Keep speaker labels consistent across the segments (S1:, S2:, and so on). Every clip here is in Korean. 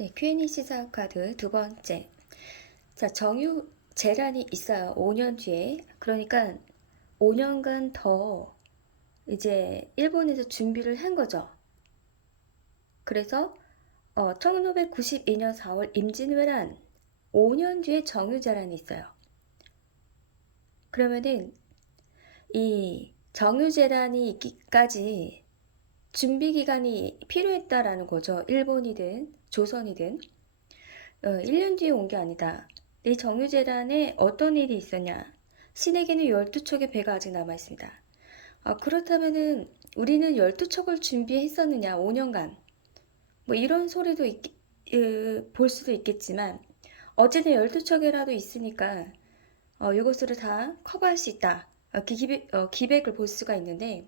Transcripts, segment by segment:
S1: 네, Q&A 시사 카드 두 번째. 자, 정유 재란이 있어요. 5년 뒤에. 그러니까 5년간 더 이제 일본에서 준비를 한 거죠. 그래서 어, 1992년 4월 임진왜란 5년 뒤에 정유 재란이 있어요. 그러면은 이 정유 재란이 있기까지 준비 기간이 필요했다라는 거죠. 일본이든 조선이든. 어, 1년 뒤에 온 게 아니다. 이 정유재란에 어떤 일이 있었냐? 신에게는 12척의 배가 아직 남아 있습니다. 아, 그렇다면은 우리는 12척을 준비했었느냐? 5년간. 뭐 이런 소리도 있, 으, 볼 수도 있겠지만 어쨌든 12척이라도 있으니까 어, 이것으로 다 커버할 수 있다. 어, 기백, 어, 기백을 볼 수가 있는데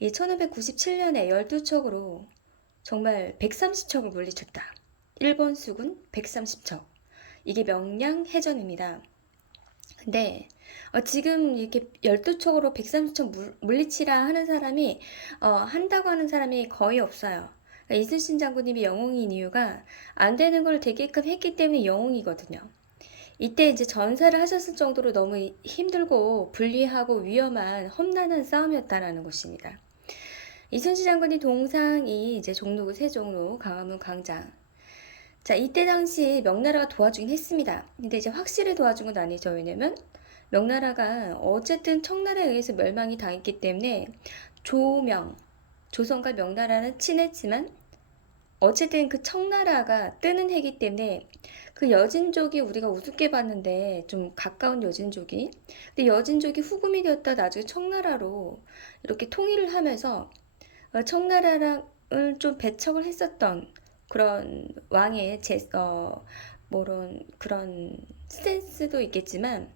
S1: 이 1597년에 12척으로 정말 130척을 물리쳤다. 일본 수군 130척. 이게 명량 해전입니다. 근데 어, 지금 이렇게 12척으로 130척 물, 물리치라 하는 사람이 어, 한다고 하는 사람이 거의 없어요. 그러니까 이순신 장군님이 영웅인 이유가 안 되는 걸 되게끔 했기 때문에 영웅이거든요. 이때 이제 전사를 하셨을 정도로 너무 힘들고 불리하고 위험한 험난한 싸움이었다라는 것입니다. 이순신 장군이 동상이 이제 종로구 세종로 강화문 광장. 자, 이때 당시 명나라가 도와주긴 했습니다. 근데 이제 확실히 도와준 건 아니죠. 왜냐면 명나라가 어쨌든 청나라에 의해서 멸망이 당했기 때문에 조명, 조선과 명나라는 친했지만 어쨌든 그 청나라가 뜨는 해기 때문에 그 여진족이 우리가 우습게 봤는데 좀 가까운 여진족이 근데 여진족이 후금이 되었다 나중에 청나라로 이렇게 통일을 하면서 어, 청나라를 좀 배척을 했었던 그런 왕의 제, 어, 뭐런 그런 스탠스도 있겠지만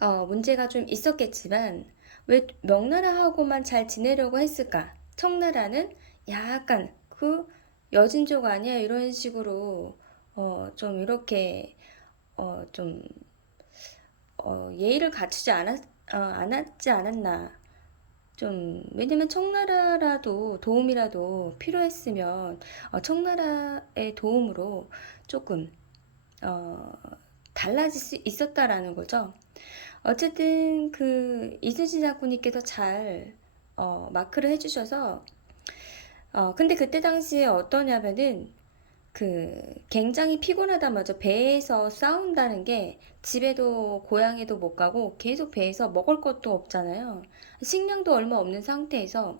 S1: 어, 문제가 좀 있었겠지만 왜 명나라하고만 잘 지내려고 했을까? 청나라는 약간 그 여진족 아니야 이런 식으로 어, 좀 이렇게 어, 좀 어, 예의를 갖추지 않았, 어, 않았지 않았나. 좀 왜냐면 청나라라도 도움이라도 필요했으면 어, 청나라의 도움으로 조금 어, 달라질 수 있었다라는 거죠. 어쨌든 그 이순신 장군님께서 잘 어, 마크를 해주셔서 어, 근데 그때 당시에 어떠냐면은 그 굉장히 피곤하다마저 배에서 싸운다는 게 집에도 고향에도 못 가고 계속 배에서 먹을 것도 없잖아요. 식량도 얼마 없는 상태에서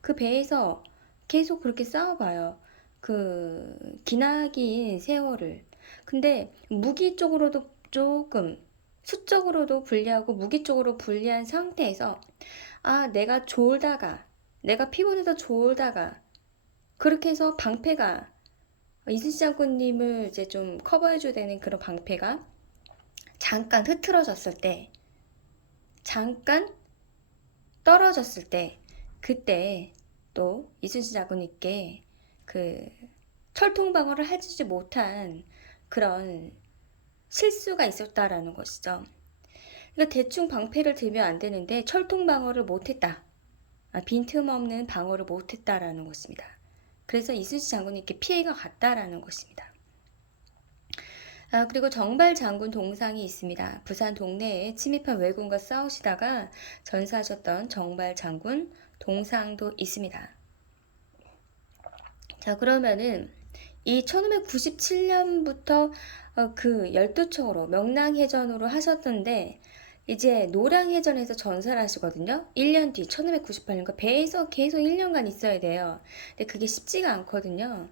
S1: 그 배에서 계속 그렇게 싸워봐요. 그 기나긴 세월을. 근데 무기 쪽으로도 조금 수적으로도 불리하고 무기 쪽으로 불리한 상태에서 아 내가 졸다가 내가 피곤해서 졸다가 그렇게 해서 방패가 이순신 장군님을 이제 좀 커버해줘야 되는 그런 방패가 잠깐 흐트러졌을 때, 잠깐 떨어졌을 때, 그때 또 이순신 장군님께 그 철통 방어를 해주지 못한 그런 실수가 있었다라는 것이죠. 그러니까 대충 방패를 들면 안 되는데 철통 방어를 못했다. 아, 빈틈없는 방어를 못했다라는 것입니다. 그래서 이순신 장군님께 피해가 갔다라는 것입니다. 아, 그리고 정발 장군 동상이 있습니다. 부산 동네에 침입한 왜군과 싸우시다가 전사하셨던 정발 장군 동상도 있습니다. 자, 그러면은 이 1597년부터 어, 그 12척으로 명랑해전으로 하셨던데 이제 노량해전에서 전사를 하시거든요. 1년 뒤 1598년과 배에서 계속 1년간 있어야 돼요. 근데 그게 쉽지가 않거든요.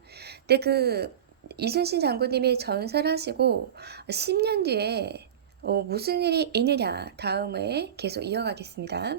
S1: 근데 그 이순신 장군님이 전사를 하시고 10년 뒤에 어, 무슨 일이 있느냐 다음에 계속 이어가겠습니다.